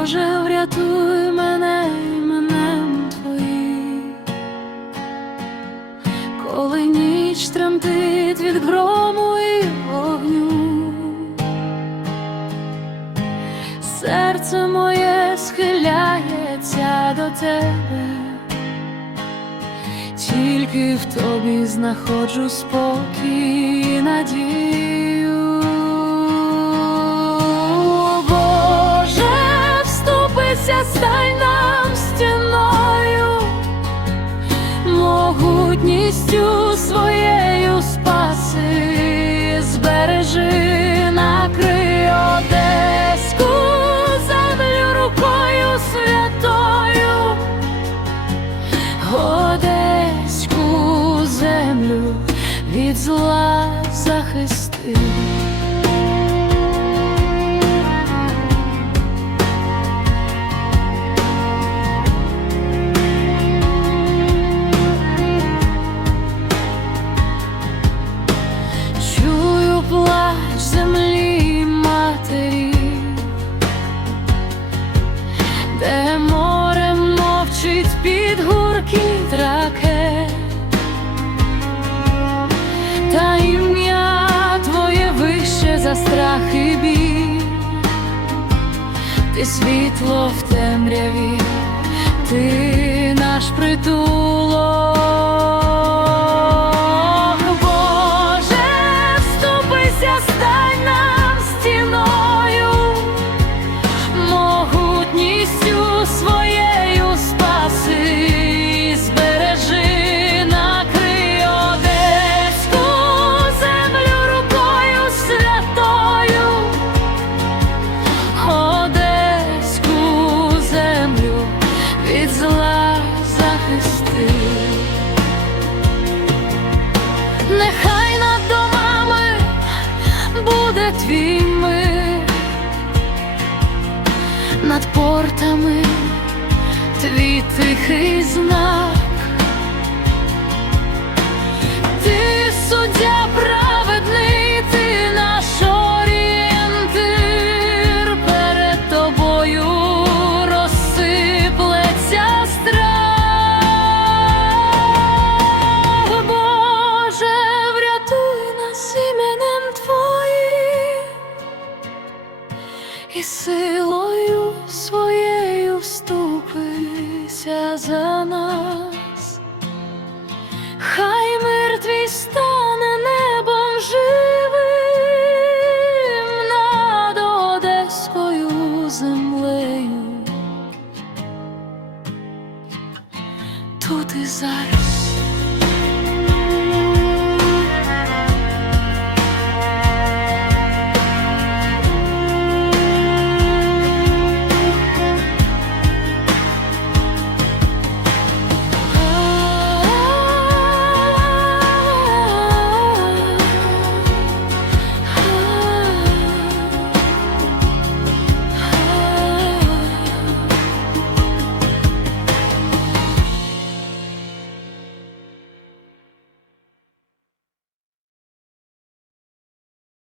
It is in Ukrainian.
Боже, врятуй мене іменем Твоїм, коли ніч тремтить від грому і вогню, серце моє схиляється до тебе, тільки в тобі знаходжу спокій і надію. Вступися, стань нам стіною, могутністю своєю спаси, збережи, накрий одеську землю рукою святою, одеську землю від зла захисти. Ракет, та ім'я твоє вище за страх і біль, ти світло в темряві, ти наш притулок. Твій мир, над портами твій тихий знак. І силою своєю вступися за нас. Хай мир твій стане небом живим над Одеською землею. Тут і зараз.